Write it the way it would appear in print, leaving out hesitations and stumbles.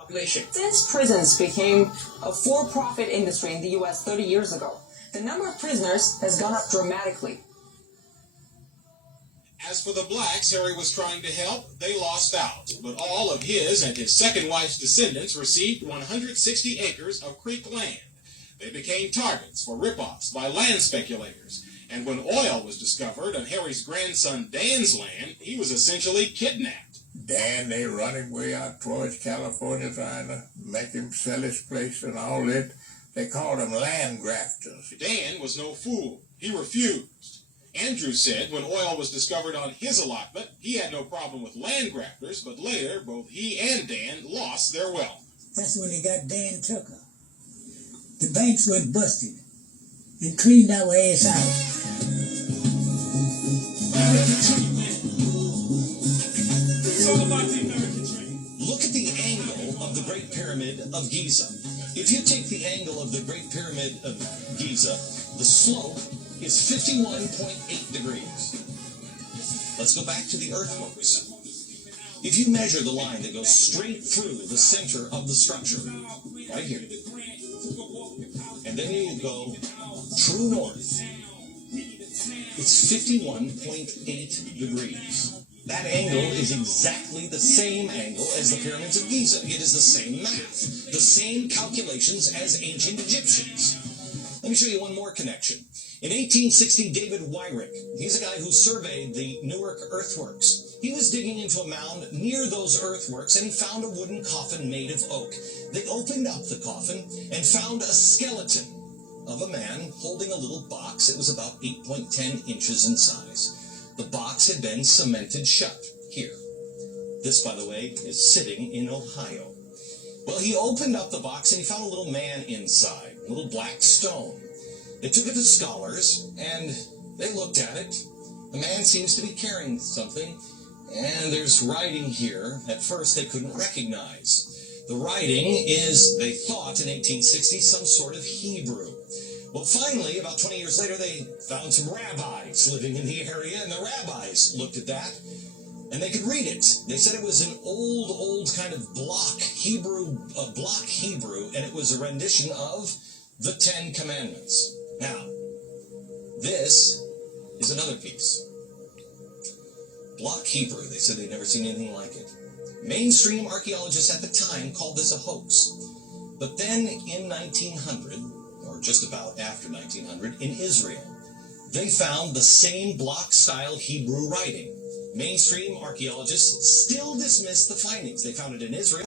population. Since prisons became a for-profit industry in the U.S. 30 years ago, the number of prisoners has gone up dramatically. As for the blacks Harry was trying to help, they lost out. But all of his and his second wife's descendants received 160 acres of creek land. They became targets for rip-offs by land speculators. And when oil was discovered on Harry's grandson Dan's land, he was essentially kidnapped. Dan, they run him way out towards California trying to make him sell his place and all that. They called him land grafters. Dan was no fool. He refused. Andrew said when oil was discovered on his allotment, he had no problem with land grafters, but later both he and Dan lost their wealth. That's when they got Dan Tucker. The banks went busted and cleaned our ass out. Look at the angle of the Great Pyramid of Giza. If you take the angle of the Great Pyramid of Giza, the slope is 51.8 degrees. Let's go back to the earthworks. If you measure the line that goes straight through the center of the structure, right here, and then you go true north, it's 51.8 degrees. That angle is exactly the same angle as the pyramids of Giza. It is the same math, the same calculations as ancient Egyptians. Let me show you one more connection. In 1860, David Wyrick, he's a guy who surveyed the Newark earthworks. He was digging into a mound near those earthworks, and he found a wooden coffin made of oak. They opened up the coffin and found a skeleton of a man holding a little box. It was about 8.10 inches in size. The box had been cemented shut here. This, by the way, is sitting in Ohio. Well, he opened up the box and he found a little man inside, a little black stone. They took it to scholars and they looked at it. The man seems to be carrying something, and there's writing here at first they couldn't recognize. The writing is, they thought in 1860, some sort of Hebrew. Well, finally, about 20 years later, they found some rabbis living in the area, and the rabbis looked at that, and they could read it. They said it was an old kind of block Hebrew, and it was a rendition of the Ten Commandments. Now, this is another piece. Block Hebrew. They said they'd never seen anything like it. Mainstream archaeologists at the time called this a hoax. But then in 1900, or just about after 1900, in Israel, they found the same block-style Hebrew writing. Mainstream archaeologists still dismiss the findings. They found it in Israel.